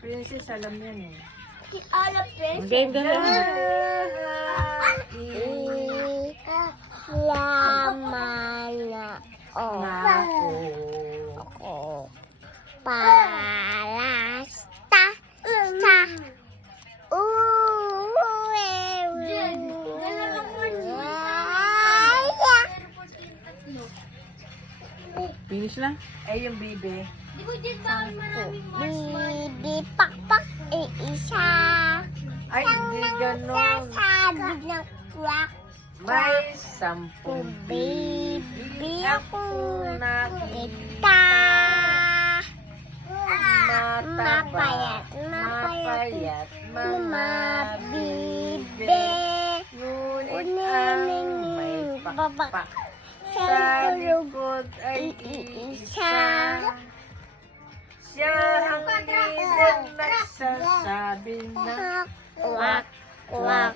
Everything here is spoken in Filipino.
princess, alam yan eh. Si Ala Princess. Game ka na. Laman na o Nako. palasta sa uwe. Finish na? Eh, yung bibe. Di ba dyan ba maraming marshmallow? Bibi pakpak e isa. Ay, hindi ganon. Sasabi ng kwak. May sampung Baby ako nakita. Mapayat, mapayat, mabibe. mamabibe. Ngunit ang may pakpak sa likod ay iisa. Siya ang hindi nagsasabi na Kwak, kwak,